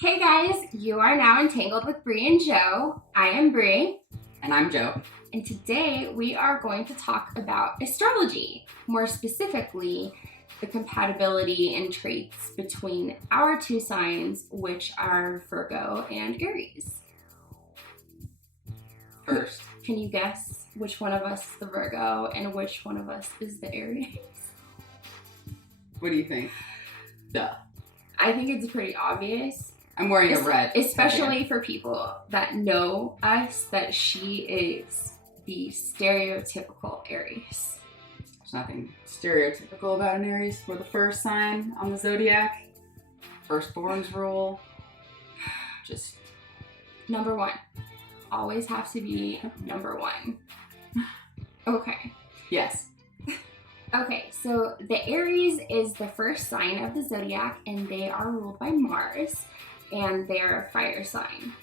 Hey guys, you are now entangled with Bree and Jo. I am Bree. And I'm Jo. And today we are going to talk about astrology. More specifically, the compatibility and traits between our two signs, which are Virgo and Aries. First. Can you guess which one of us is the Virgo and which one of us is the Aries? What do you think? Duh. I think it's pretty obvious. I'm wearing a red. Especially for people that know us, that she is the stereotypical Aries. There's nothing stereotypical about an Aries. We're the first sign on the zodiac. Firstborn's rule. Just number one. Always have to be number one. Okay. Yes. Okay, so the Aries is the first sign of the zodiac, and they are ruled by Mars, and they are a fire sign.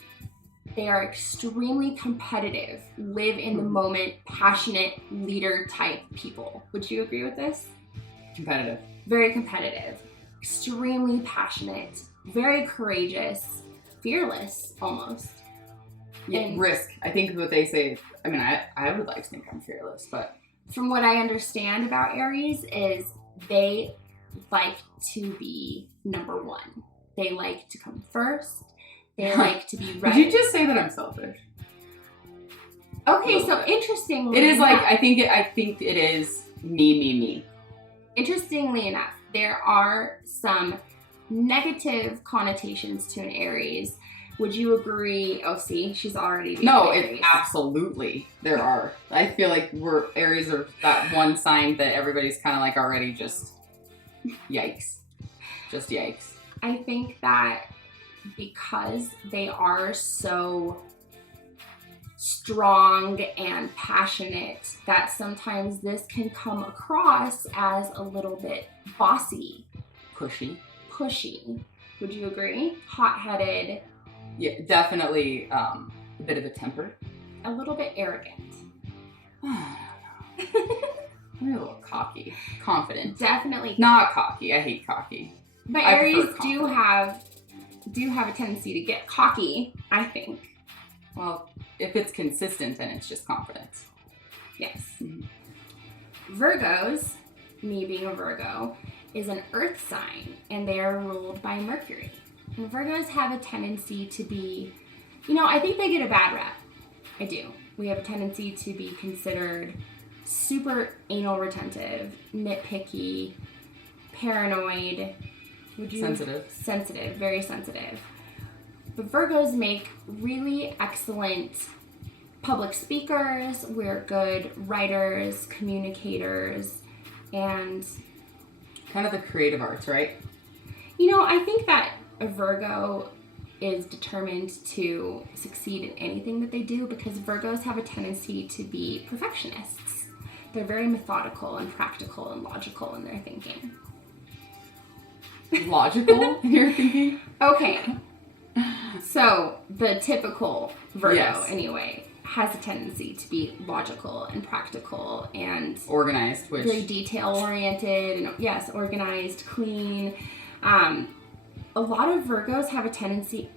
They are extremely competitive, live in the moment, passionate, leader type people. Would you agree with this? Competitive. Very competitive, extremely passionate, very courageous, fearless almost. Yeah, and risk. I think what they say, I mean, I would like to think I'm fearless, but from what I understand about Aries is they like to be number one. They like to come first. They like to be right. Did you just say that I'm selfish? Okay, so interestingly, it is like I think it is me. Interestingly enough, there are some negative connotations to an Aries. Would you agree? Oh, see, she's already no. It absolutely there are. I feel like Aries are that one sign that everybody's kind of like already just yikes, just yikes. I think that because they are so strong and passionate, that sometimes this can come across as a little bit bossy, pushy. Would you agree? Hot-headed. Yeah, definitely a bit of a temper. A little bit arrogant. I'm a little cocky. Confident. Definitely. Not cocky. I hate cocky. But Aries do have a tendency to get cocky, I think. Well, if it's consistent, then it's just confidence. Yes. Mm-hmm. Virgos, me being a Virgo, is an earth sign, and they are ruled by Mercury. And Virgos have a tendency to be, I think they get a bad rep. I do. We have a tendency to be considered super anal retentive, nitpicky, paranoid. Sensitive, very sensitive. But Virgos make really excellent public speakers. We're good writers, communicators, and kind of the creative arts, right? I think that a Virgo is determined to succeed in anything that they do because Virgos have a tendency to be perfectionists. They're very methodical and practical and logical in their thinking. Logical in your thinking? Okay. So the typical Virgo, anyway, has a tendency to be logical and practical and organized, which very detail-oriented and organized, clean. A lot of Virgos have a tendency...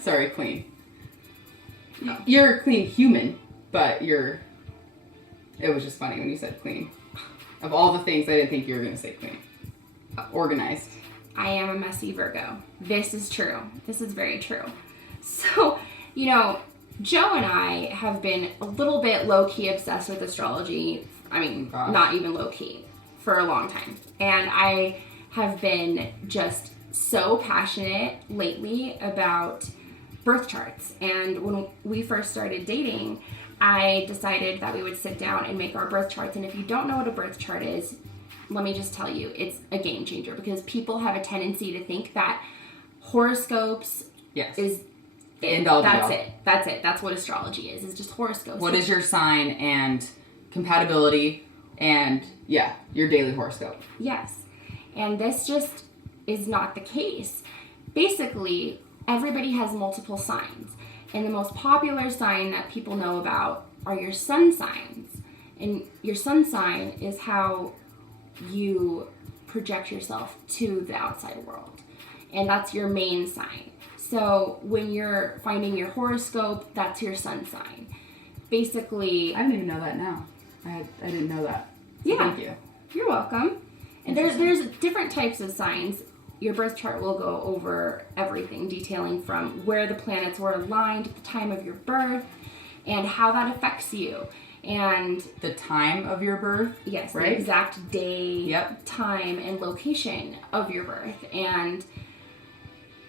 Sorry, clean. You're a clean human, but it was just funny when you said clean. Of all the things, I didn't think you were going to say clean. Organized. I am a messy Virgo. This is true. This is very true. So, Jo and I have been a little bit low-key obsessed with astrology. I mean, not even low-key, for a long time. And I have been just so passionate lately about birth charts. And when we first started dating, I decided that we would sit down and make our birth charts. And if you don't know what a birth chart is, let me just tell you, it's a game changer because people have a tendency to think that horoscopes is end all. That's it. That's what astrology is. It's just horoscopes. What is your sign and compatibility and your daily horoscope? Yes. And this just is not the case. Basically, everybody has multiple signs. And the most popular sign that people know about are your sun signs. And your sun sign is how you project yourself to the outside world. and that's your main sign. So when you're finding your horoscope, that's your sun sign. Basically, I didn't even know that now. I didn't know that. So yeah. Thank you. You're welcome. And there's different types of signs. Your birth chart will go over everything, detailing from where the planets were aligned at the time of your birth and how that affects you. And the time of your birth? Yes, right? The exact day, time, and location of your birth. And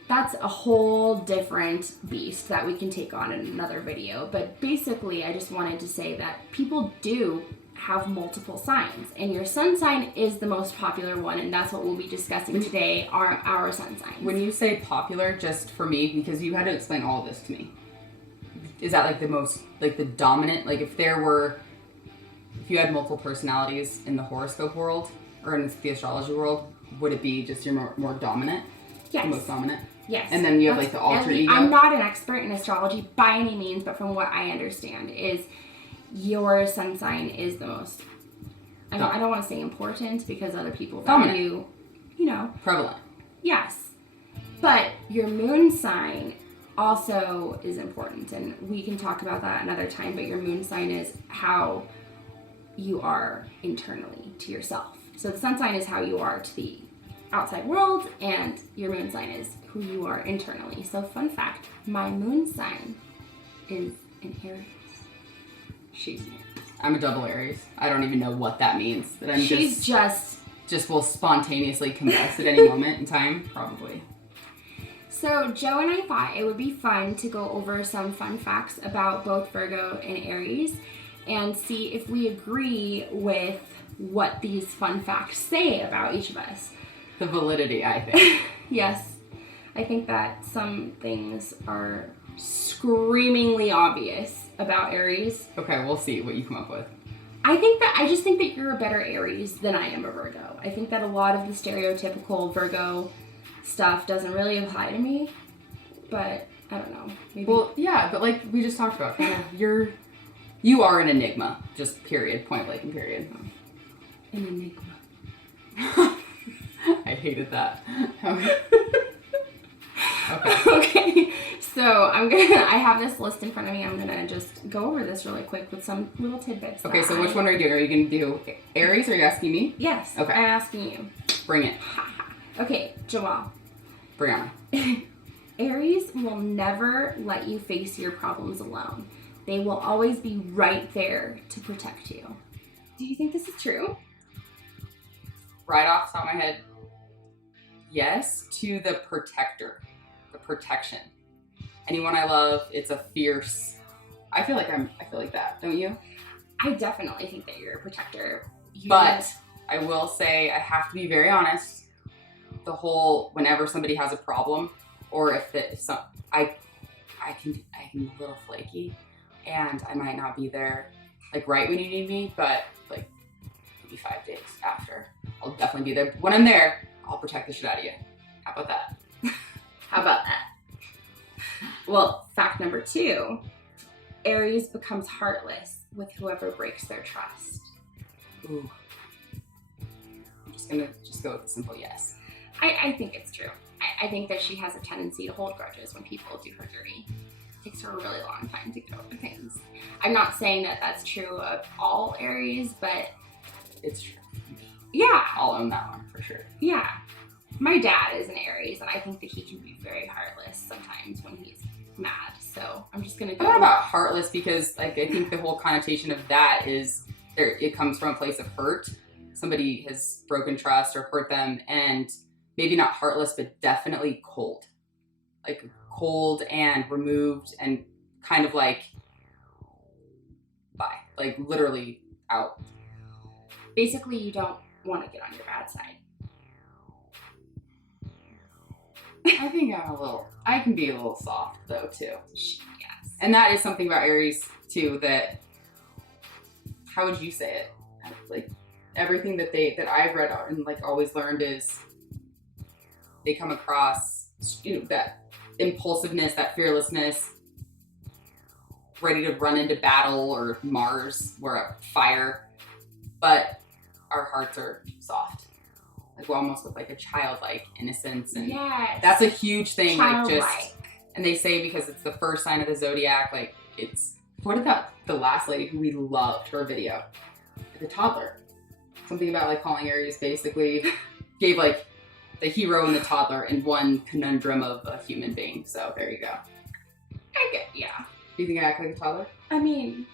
that's a whole different beast that we can take on in another video. But basically, I just wanted to say that people do have multiple signs, and your sun sign is the most popular one, and that's what we'll be discussing today, are our sun signs. When you say popular, just for me, because you had to explain all of this to me, is that like the most, like the dominant, like if you had multiple personalities in the horoscope world or in the astrology world, would it be just your more dominant? Yes. The most dominant? Yes. And then you have like the alter ego? I'm not an expert in astrology by any means, but from what I understand is your sun sign is the most, I don't want to say important because other people value, prevalent. Yes. But your moon sign also is important, and we can talk about that another time, but your moon sign is how you are internally to yourself. So the sun sign is how you are to the outside world, and your moon sign is who you are internally. So fun fact, my moon sign is an Aries. She's an Aries. I'm a double Aries. I don't even know what that means. That I'm She's just will spontaneously combust at any moment in time, probably. So Jo and I thought it would be fun to go over some fun facts about both Virgo and Aries and see if we agree with what these fun facts say about each of us. The validity, I think. Yes. I think that some things are screamingly obvious about Aries. Okay, we'll see what you come up with. I just think that you're a better Aries than I am a Virgo. I think that a lot of the stereotypical Virgo stuff doesn't really apply to me, but I don't know. Maybe. Well, yeah, but like we just talked about, you are an enigma, just period, point blank and period. An enigma. I hated that. Okay. So I have this list in front of me. I'm gonna just go over this really quick with some little tidbits. Okay, so which one are you doing? Are you gonna do Aries or are you asking me? Yes. Okay. I'm asking you. Bring it. Okay, Joelle. Bring on. Aries will never let you face your problems alone. They will always be right there to protect you. Do you think this is true? Right off the top of my head, yes, to the protector, the protection. Anyone I love, it's a fierce. I feel like that, don't you? I definitely think that you're a protector. But I will say, I have to be very honest. The whole whenever somebody has a problem, or I can be a little flaky, and I might not be there like right when you need me, but like maybe 5 days after, I'll definitely be there. When I'm there, I'll protect the shit out of you. How about that? How about that? Well, fact number 2, Aries becomes heartless with whoever breaks their trust. Ooh. I'm just gonna go with a simple yes. I think it's true. I think that she has a tendency to hold grudges when people do her dirty. It takes her a really long time to get over things. I'm not saying that that's true of all Aries, but it's true. Yeah. I'll own that one for sure. Yeah. My dad is an Aries, and I think that he can be very heartless sometimes when he's mad. So I'm just gonna go. I don't know about heartless because like I think the whole connotation of that is it comes from a place of hurt. Somebody has broken trust or hurt them, and maybe not heartless, but definitely cold. Like cold and removed and kind of like bye. Like literally out. Basically, you don't want to get on your bad side. I think I can be a little soft though too. Yes. And that is something about Aries too that, how would you say it? Like everything that I've read and like always learned is they come across, that impulsiveness, that fearlessness, ready to run into battle, or Mars, we're a fire, but our hearts are soft. like almost with like a childlike innocence, and yes, that's a huge thing. childlike. Like just, and they say because it's the first sign of the zodiac, like it's what about the last lady who we loved her video, the toddler, something about like calling Aries basically gave like the hero and the toddler in one conundrum of a human being. So there you go. I get, yeah. Do you think I act like a toddler? I mean,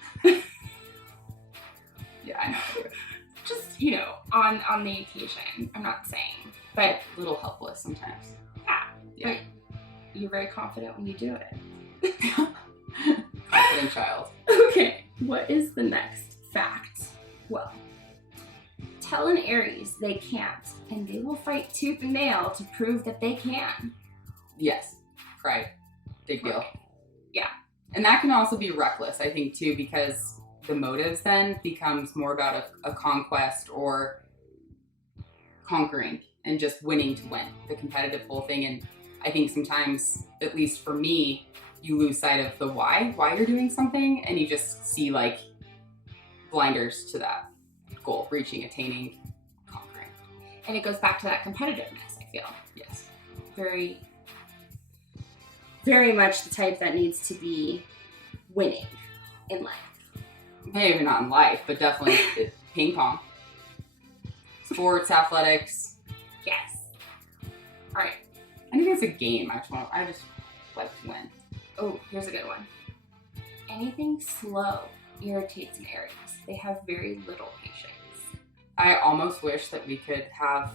Yeah, I know. just, you know, on the occasion. I'm not saying, but A little helpless sometimes. yeah. But you're very confident when you do it. Confident child. Okay, what is the next fact? Well, tell an Aries they can't, and they will fight tooth and nail to prove that they can. Yes. Right. Big deal. Yeah. And that can also be reckless, I think, too, because the motives then becomes more about a conquest or conquering and just winning to win, the competitive whole thing. And I think sometimes, at least for me, you lose sight of the why you're doing something, and you just see like blinders to that goal, reaching, attaining, conquering. And it goes back to that competitiveness, I feel. Yes. Very, very much the type that needs to be winning in life. Maybe not in life, but definitely ping pong. Sports, athletics. Yes. All right. I think it's a game. I just like to win. Oh, here's a good one. Anything slow irritates an Aries. They have very little patience. I almost wish that we could have,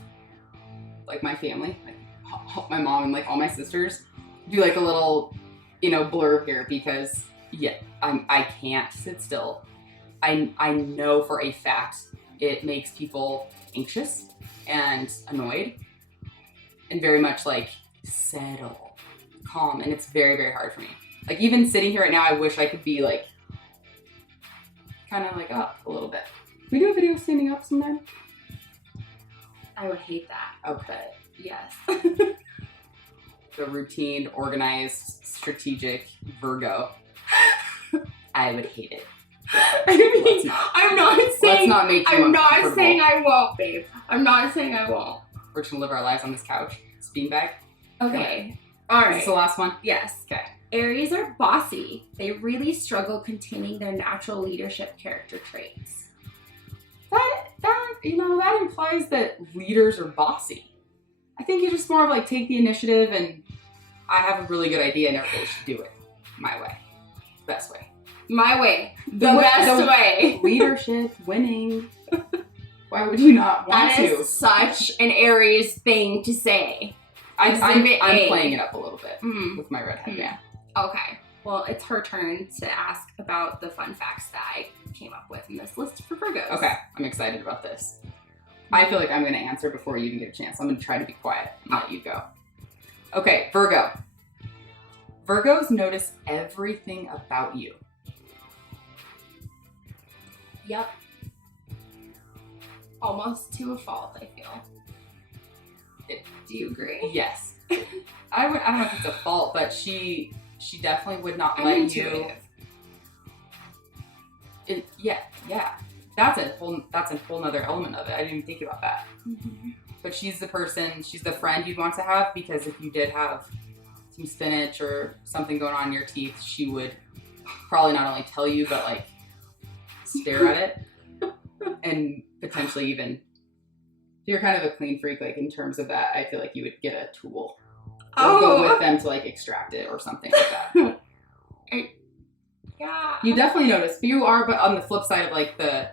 like, my family, like my mom and like all my sisters, do like a little, blurb here, because I can't sit still. I know for a fact it makes people anxious and annoyed, and very much like settle, calm, and it's very, very hard for me. Like, even sitting here right now, I wish I could be like kind of like up a little bit. Can we do a video standing up sometime? I would hate that. Okay. But yes. The routine, organized, strategic Virgo. I would hate it. I mean, I'm not saying. Let's not make you I'm not uncomfortable. saying I won't, babe. I'm not saying I won't. We're just gonna live our lives on this couch. It's beanbag. Okay. All right. Is this the last one? Yes. Okay. Aries are bossy. They really struggle containing their natural leadership character traits. That implies that leaders are bossy. I think you just more of like take the initiative, and I have a really good idea and everybody should do it my way. Best way. My way. The best way. Leadership, winning. Why would you not want That to? is such an Aries thing to say. I'm Exhibit A. playing it up a little bit Mm. with my red headband. Okay. Well, it's her turn to ask about the fun facts that I came up with in this list for Virgos. Okay, I'm excited about this. I feel like I'm going to answer before you even get a chance. I'm going to try to be quiet and let you go. Okay, Virgo. Virgos notice everything about you. Yep. Almost to a fault, I feel. Do you agree? Yes. I don't know if it's a fault, but she definitely would not I'm let intuitive. you. Yeah. That's a whole nother element of it. I didn't even think about that. Mm-hmm. But she's the friend you'd want to have, because if you did have some spinach or something going on in your teeth, she would probably not only tell you, but like stare at it and potentially even, if you're kind of a clean freak, like in terms of that, I feel like you would get a tool. Or go with them to like extract it or something like that. Yeah. You definitely notice, but on the flip side of like the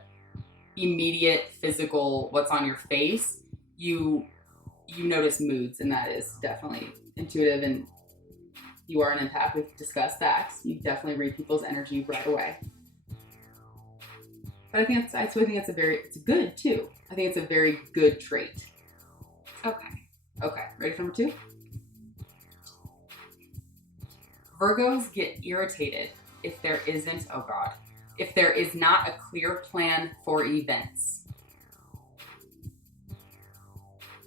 immediate physical, what's on your face, you notice moods, and that is definitely intuitive, and you are an empath. We've discussed that. You definitely read people's energy right away. But I think it's good too. I think it's a very good trait. Okay, ready for number 2? Virgos get irritated if there is not a clear plan for events.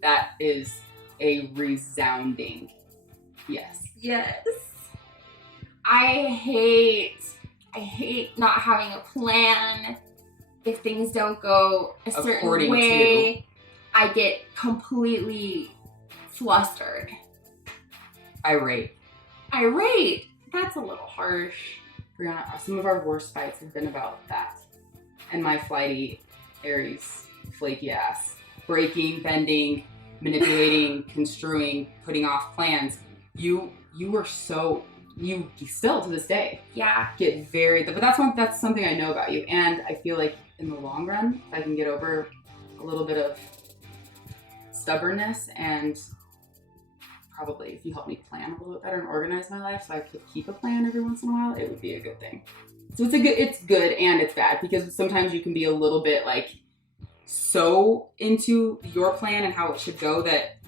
That is a resounding yes. Yes. I hate not having a plan if things don't go a certain According way. I get completely flustered. Irate. That's a little harsh. Brianna, some of our worst fights have been about that. And my flighty Aries, flaky ass. Breaking, bending, manipulating, construing, putting off plans. You were so, you still to this day Yeah. get very, but that's something I know about you. And I feel like in the long run, I can get over a little bit of stubbornness, and probably if you help me plan a little bit better and organize my life so I could keep a plan every once in a while, it would be a good thing. So it's good and it's bad, because sometimes you can be a little bit like so into your plan and how it should go that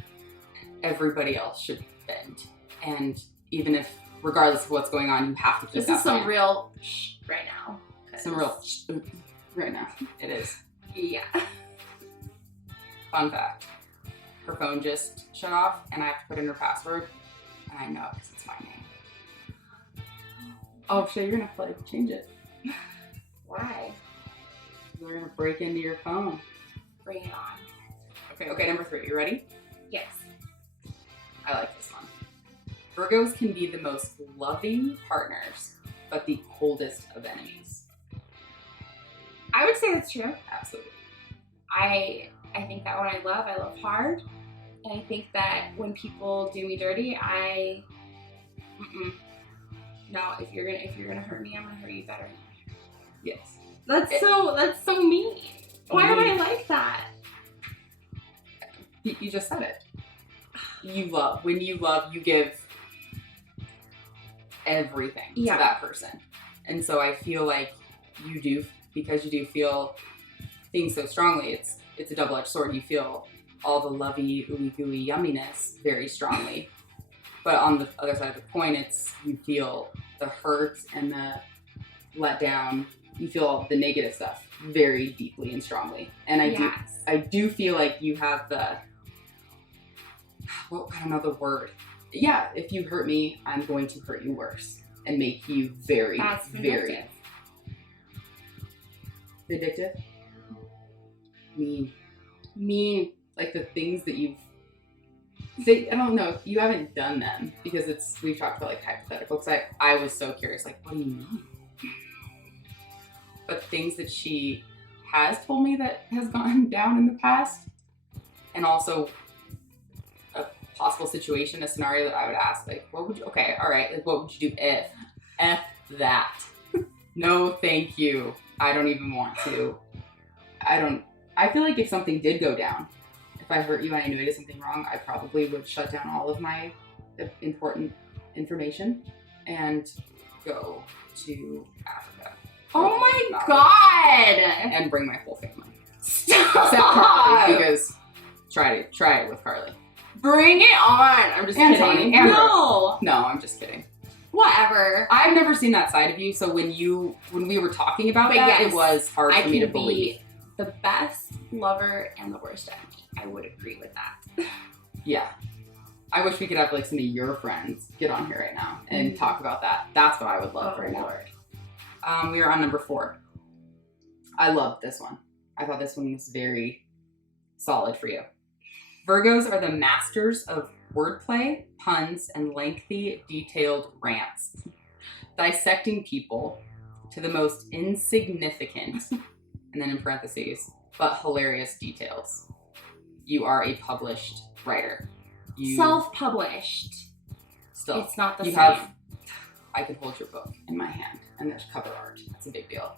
everybody else should bend. And even if, regardless of what's going on, you have to keep This that is some plan. real right now. Some real right now. It is. Yeah. Fun fact. Her phone just shut off and I have to put in her password. And I know it because it's my name. Oh shit, you're gonna have to like change it. Why? They're gonna break into your phone. Bring it on. Okay, number 3. You ready? Yes. I like this one. Virgos can be the most loving partners, but the coldest of enemies. I would say that's true. Absolutely. I think that when I love hard. And I think that when people do me dirty, no, if you're gonna hurt me, I'm gonna hurt you better. Yes. That's so mean. Why am I like that? You just said it. When you love, you give everything to that person. And so I feel like you do, because you do feel things so strongly, it's a double-edged sword. You feel all the lovey, ooey gooey yumminess very strongly. But on the other side of the coin, you feel the hurt and the letdown. You feel the negative stuff very deeply and strongly. And I do feel like you have I don't know the word. Yeah, if you hurt me, I'm going to hurt you worse and make you very, very vindictive. Mean. Like the things that I don't know, you haven't done them because we've talked about like hypothetical, because I was so curious, like, what do you mean? But things that she has told me that has gone down in the past, and also a possible situation, a scenario that I would ask, like, what would you do if that? No, thank you. I don't even want to. I feel like if something did go down, if I hurt you and I knew I did something wrong, I probably would shut down all of my important information and go to Africa. Oh my god! And bring my whole family. Stop! Except Carly, because try it with Carly. Bring it on! I'm just kidding. Tony, no! No, I'm just kidding. Whatever. I've never seen that side of you, so when we were talking about that, it was hard for me to believe. Be the best lover and the worst enemy. I would agree with that. Yeah. I wish we could have like some of your friends get on here right now and talk about that. That's what I would love right now. We are on number 4. I loved this one. I thought this one was very solid for you. Virgos are the masters of wordplay, puns, and lengthy, detailed rants, dissecting people to the most insignificant, and then in parentheses, but hilarious details. You are a published writer. Self-published. Still. It's not the same. I could hold your book in my hand, and there's cover art. That's a big deal.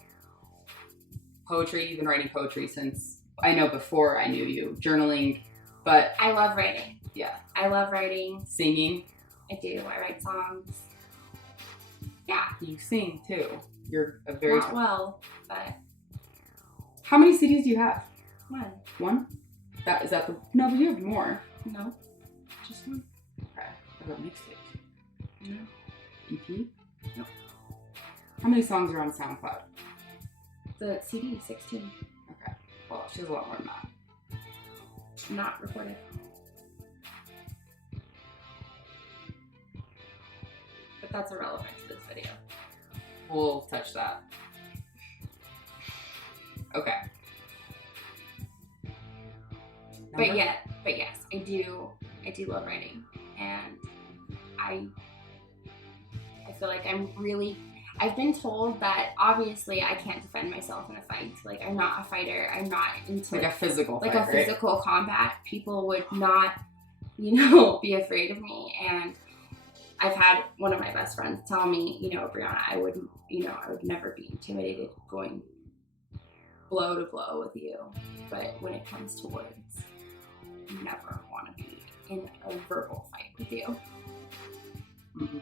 Poetry, you've been writing poetry since, I know before I knew you. Journaling, but... I love writing. Yeah. I love writing. Singing. I do. I write songs. Yeah. You sing, too. You're a very... Not well, but... How many CDs do you have? One? No, but you have more. No. Just one. Okay. What about mixtape? No. EP? No. How many songs are on SoundCloud? The CD, 16. Okay. Well, she has a lot more than that. Not recorded. But that's irrelevant to this video. We'll touch that. Okay. But yes, I do love writing, and I feel like I've been told that obviously I can't defend myself in a fight. Like, I'm not a fighter. I'm not into like a physical fight, physical combat. People would not, be afraid of me. And I've had one of my best friends tell me, Brianna, I would never be intimidated going blow to blow with you. But when it comes to words, I never want to be in a verbal fight with you. Mm-hmm.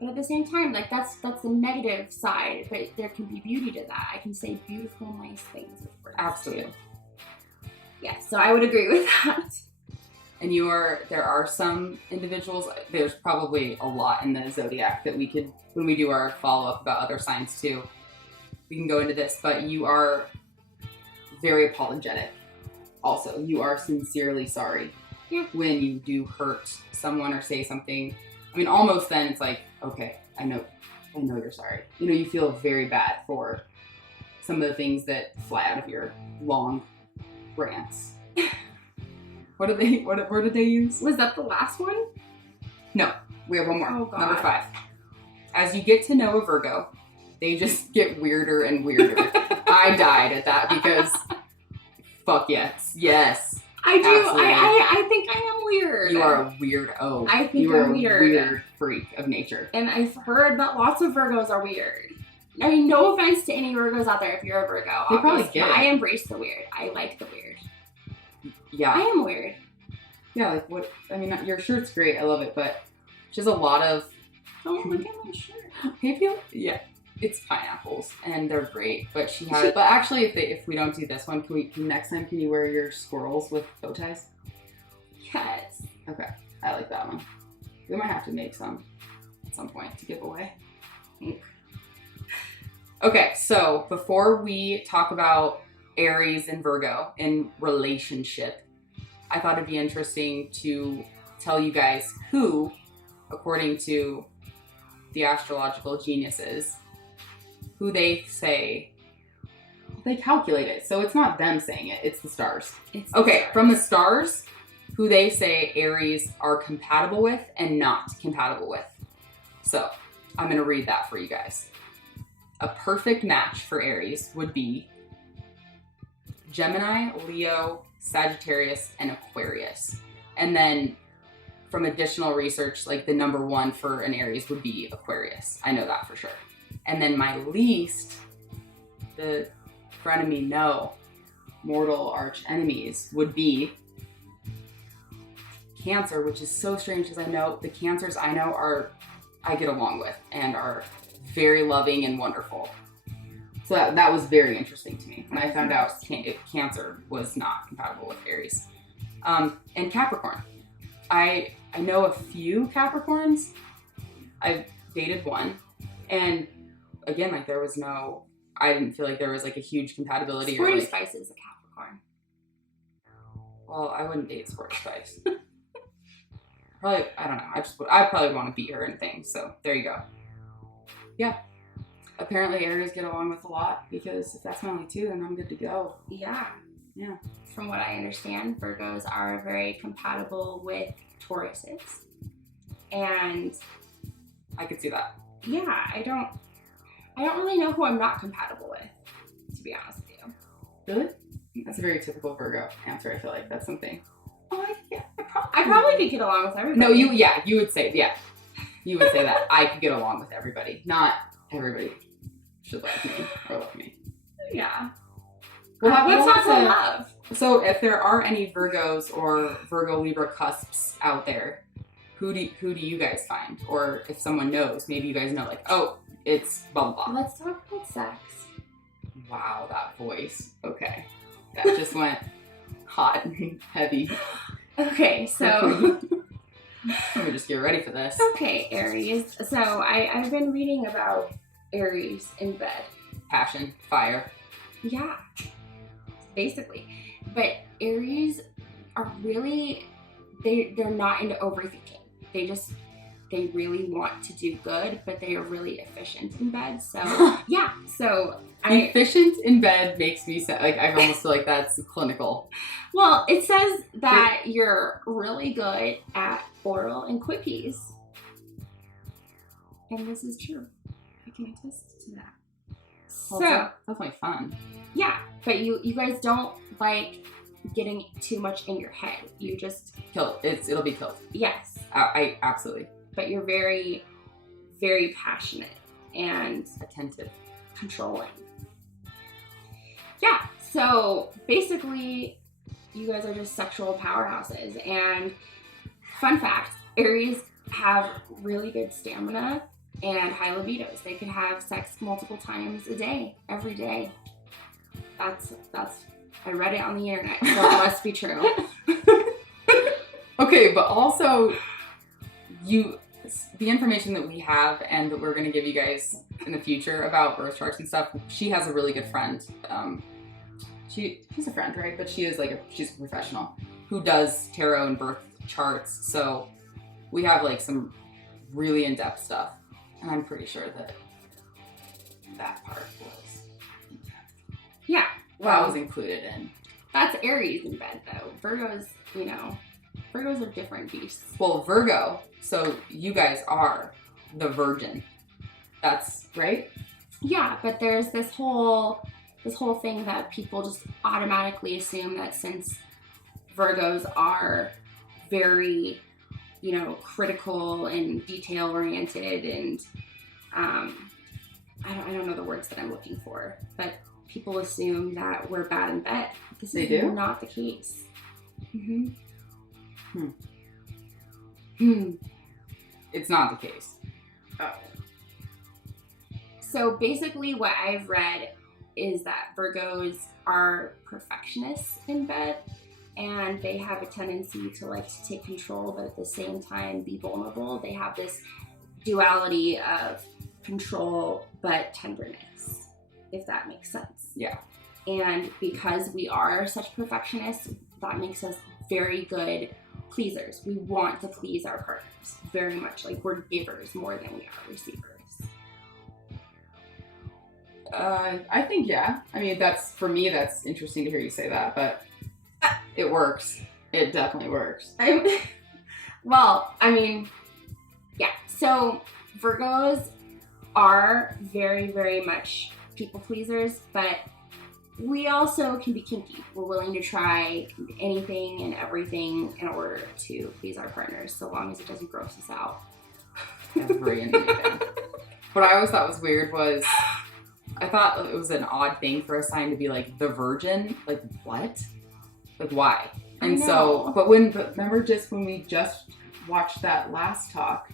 But at the same time, like, that's the negative side, but there can be beauty to that. I can say beautiful, nice things with words. Absolutely. Yeah, so I would agree with that. And there are some individuals, there's probably a lot in the zodiac that we could, when we do our follow-up about other signs too, we can go into this, but you are very apologetic. Also, you are sincerely sorry when you do hurt someone or say something. I mean, almost then it's like, okay, I know you're sorry. You feel very bad for some of the things that fly out of your long rants. What word did they use? Was that the last one? No, we have one more. Oh, God. Number 5. As you get to know a Virgo, they just get weirder and weirder. I died at that because fuck yes. Yes. I do. Absolutely. I think I am weird. You are a weirdo. I think you are I'm weird. a weird freak of nature. And I've heard that lots of Virgos are weird. I mean, no offense to any Virgos out there if you're a Virgo. They probably get it. I embrace the weird. I like the weird. Yeah. I am weird. Yeah, like what? I mean, your shirt's great. I love it, but just a lot of. Don't look at my shirt. Maybe. Yeah. It's pineapples, and they're great. But she has. But actually, if we don't do this one, next time can you wear your squirrels with bow ties? Yes. Okay, I like that one. We might have to make some at some point to give away. Okay, so before we talk about Aries and Virgo in relationship, I thought it'd be interesting to tell you guys who, according to the astrological geniuses, who they say, they calculate it. So it's not them saying it, it's the stars. From the stars, who they say Aries are compatible with and not compatible with. So I'm going to read that for you guys. A perfect match for Aries would be Gemini, Leo, Sagittarius, and Aquarius. And then from additional research, like the number 1 for an Aries would be Aquarius. I know that for sure. And then my least, the frenemy, mortal arch enemies would be Cancer, which is so strange because I know the Cancers I get along with and are very loving and wonderful. So that was very interesting to me when I found out Cancer was not compatible with Aries. And Capricorn. I know a few Capricorns. I've dated one. And again, like I didn't feel like there was like a huge compatibility. Sporty Spice is a Capricorn. Well, I wouldn't date Sporty Spice. Probably, I don't know. I probably want to beat her and things. So there you go. Yeah. Apparently Aries get along with a lot because if that's my only 2, then I'm good to go. Yeah. Yeah. From what I understand, Virgos are very compatible with Tauruses. And I could see that. Yeah, I don't really know who I'm not compatible with, to be honest with you. Really? That's a very typical Virgo answer, I feel like. That's something. Oh, I probably could get along with everybody. No, you would say, you would say that. I could get along with everybody. Not everybody should like me or love me. Yeah. What's not to love? So if there are any Virgos or Virgo Libra cusps out there, who do you guys find? Or if someone knows, maybe you guys know, like, oh, it's blah, blah, blah. Let's talk about sex. Wow, that voice. Okay. That just went hot and heavy. Okay, so... Let me just get ready for this. Okay, Aries. So I've been reading about Aries in bed. Passion, fire. Yeah, basically. But Aries are really, they're not into overthinking. They just they really want to do good, but they are really efficient in bed. So yeah, so efficient in bed makes me like I almost feel like that's clinical. Well, it says that you're really good at oral and quickies, and this is true. I can attest to that. Well, So definitely fun. Yeah, but you guys don't like getting too much in your head. You just it'll be killed. Yes. I absolutely. But you're very, very passionate and attentive, controlling. Yeah. So basically, you guys are just sexual powerhouses. And fun fact: Aries have really good stamina and high libidos. They could have sex multiple times a day, every day. That's. I read it on the internet, so it must be true. Okay, but also, the information that we have and that we're going to give you guys in the future about birth charts and stuff, she has a really good friend. She's a friend, right? But she's a professional who does tarot and birth charts. So we have like some really in-depth stuff, and I'm pretty sure that part was yeah. Well, that was included in. That's Aries in bed, though. Virgos are different beasts. Well, Virgo, so you guys are the virgin. That's right? Yeah, but there's this whole thing that people just automatically assume that since Virgos are very, critical and detail oriented and I don't know the words that I'm looking for, but people assume that we're bad in bed. This is not the case. Mm-hmm. It's not the case. Oh. So basically what I've read is that Virgos are perfectionists in bed, and they have a tendency to like to take control, but at the same time be vulnerable. They have this duality of control but tenderness, if that makes sense. Yeah. And because we are such perfectionists, that makes us very good pleasers. We want to please our partners very much. Like we're givers more than we are receivers. I think, yeah. I mean, for me, that's interesting to hear you say that, but it works. It definitely works. Yeah. So Virgos are very, very much people pleasers, but we also can be kinky. We're willing to try anything and everything in order to please our partners, so long as it doesn't gross us out. Every and anything. What I always thought was weird was, I thought it was an odd thing for a sign to be like the virgin. Like what? Like why? And so, but remember just when we just watched that last talk,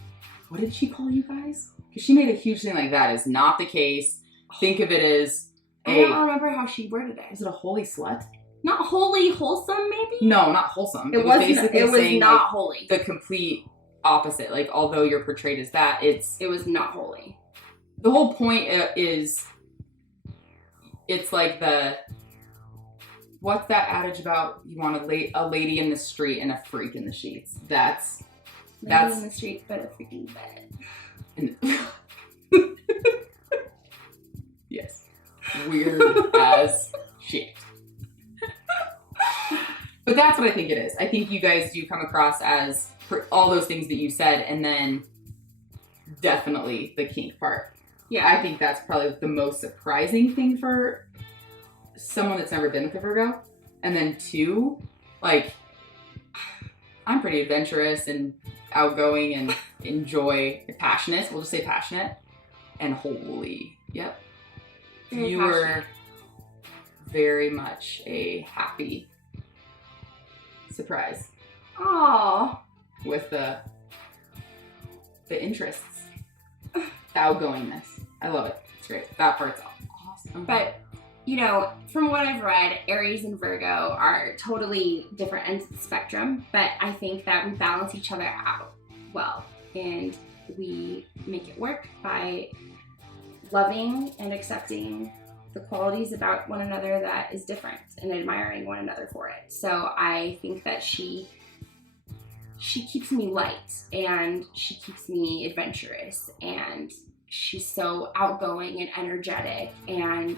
what did she call you guys? Because she made a huge thing like that is not the case. Think of it as I don't remember how she worded it. Is it a holy slut? Not holy, wholesome, maybe? No, not wholesome. It was not holy. The complete opposite. Like, although you're portrayed as that, it was not holy. The whole point is, it's like what's that adage about? You want a lady in the street and a freak in the sheets. That's in the street, but a freaking bed. Yes. Weird as shit. But that's what I think it is. I think you guys do come across as all those things that you said, and then definitely the kink part. Yeah. I think that's probably the most surprising thing for someone that's never been with a Virgo. And then two, like, I'm pretty adventurous and outgoing and passionate. We'll just say passionate. And holy, yep. Very you passionate. Were very much a happy surprise. Aww. With the interests. The outgoingness. I love it. It's great. That part's awesome. But, from what I've read, Aries and Virgo are totally different ends of the spectrum, but I think that we balance each other out well, and we make it work by loving and accepting the qualities about one another that is different and admiring one another for it. So I think that she she keeps me light, and she keeps me adventurous, and she's so outgoing and energetic, and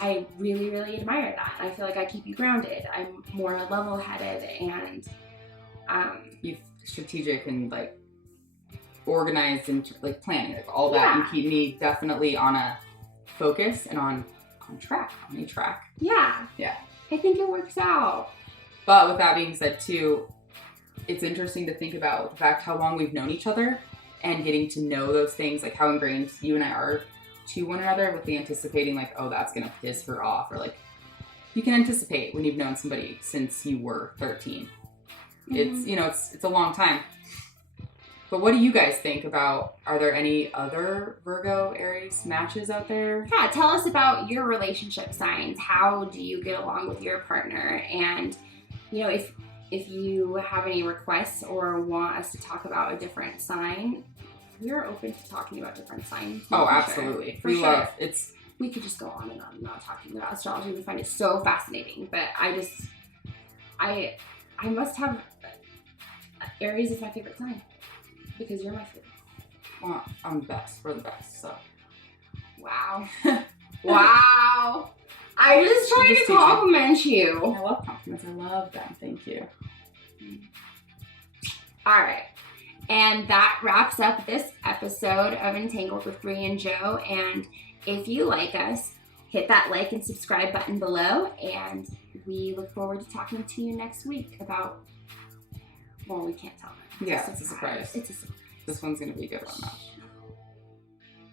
I really, really admire that. I feel like I keep you grounded. I'm more level-headed, and you're strategic and like organized and like planning, like all that. You keep me definitely on a focus and on track, on a track. Yeah. I think it works out. But with that being said too, it's interesting to think about the fact how long we've known each other and getting to know those things, like how ingrained you and I are to one another, with the anticipating like, oh, that's gonna piss her off, or like you can anticipate when you've known somebody since you were 13. It's it's a long time. But what do you guys think about, are there any other Virgo Aries matches out there? Yeah, tell us about your relationship signs. How do you get along with your partner? And, if you have any requests or want us to talk about a different sign, we're open to talking about different signs. Oh, absolutely. For sure. We could just go on and on not talking about astrology. We find it so fascinating. But I must have, Aries is my favorite sign. Because you're my favorite. Well, I'm the best. We're the best, so. Wow. Wow. I just trying to compliment you. I love compliments. I love them. Thank you. All right. And that wraps up this episode of Entangled with Bree and Jo. And if you like us, hit that like and subscribe button below. And we look forward to talking to you next week about, well, we can't tell them. Yeah, it's a surprise. It's a surprise. This one's going to be a good one, though.